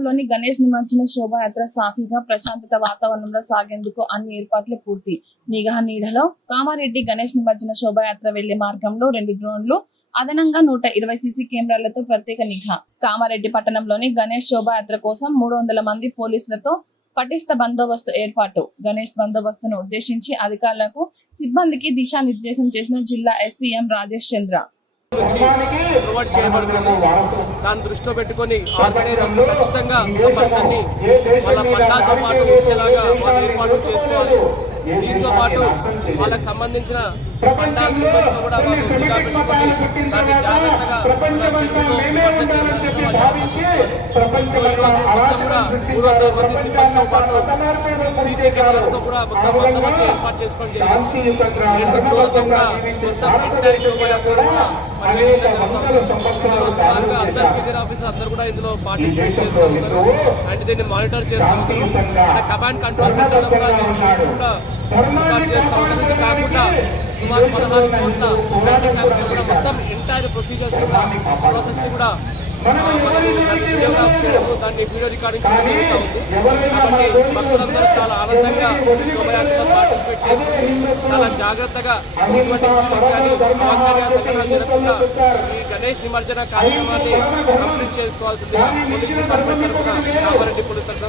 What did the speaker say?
పట్టణంలోని గణేష్ నిమజ్జన శోభాయాత్ర సాఫీగా ప్రశాంతత వాతావరణంలో సాగేందుకు అన్ని ఏర్పాట్లు పూర్తి. నిఘా నీడలో కామారెడ్డి గణేష్ నిమజ్జన శోభాయాత్ర వెళ్లే మార్గంలో 2 డ్రోన్లు, అదనంగా 120 సీసీ కెమెరాలతో ప్రత్యేక నిఘా. కామారెడ్డి పట్టణంలోని గణేష్ శోభాయాత్ర కోసం 300 మంది పోలీసులతో పటిష్ట బందోబస్తు ఏర్పాటు. గణేష్ బందోబస్తును ఉద్దేశించి అధికారులకు, సిబ్బందికి దిశానిర్దేశం చేసిన జిల్లా ఎస్పీ ఎం రాజేష్ చంద్ర. ప్రొవైడ్ చేయబడుతుంది. దాన్ని దృష్టిలో పెట్టుకొని ఆర్గనైజర్స్ ఖచ్చితంగా పరిస్థితిని వాళ్ళ పండాలతో పాటు వచ్చేలాగా వాళ్ళు ఏర్పాటు చేసుకోవాలి. దీంతో పాటు వాళ్ళకి సంబంధించిన పండాల కూడా వాళ్ళు నిఘా పెట్టుకొని దాన్ని జాగ్రత్తగా మొత్తం కూడా 300 మంది సిబ్బందితో పాటు సీసీ కెమెరాలతో కూడా మొత్తం బందోబస్తు ఏర్పాటు చేసుకోవడం జరిగింది. 2 డ్రోన్లతో కూడా మొత్తం ఎంటైర్ శోభయాత్ర కూడా అందరు సీనియర్ ఆఫీసర్ అందరూ కూడా ఇందులో పార్టిసిపేట్ చేస్తూ ఉంటారు అండ్ దీన్ని మానిటర్ చేస్తూ ఉంటారు. మన కమాండ్ కంట్రోల్ సెంటర్ కూడా ఏర్పాటు చేస్తూ ఉంటారు. ఇది కాకుండా సుమారు 16 చోట్ల మొత్తం ఎంటైర్ ప్రొసీజర్స్ కూడా ప్రాసెస్ కూడా దాన్ని వీడియో రికార్డింగ్ జరుగుతూ ఉంది. కాబట్టి భక్తులందరూ చాలా ఆనందంగా శోభయాత్రలో పార్టిసిపేట్ చేస్తూ చాలా జాగ్రత్తగా జరగకుండా ఈ గణేష్ నిమజ్జన కార్యక్రమాన్ని కంప్లీట్ చేసుకోవాల్సిందిగా పోలీస్ డిపార్ట్మెంట్ తరఫున కామారెడ్డి పోలీస్ తరఫున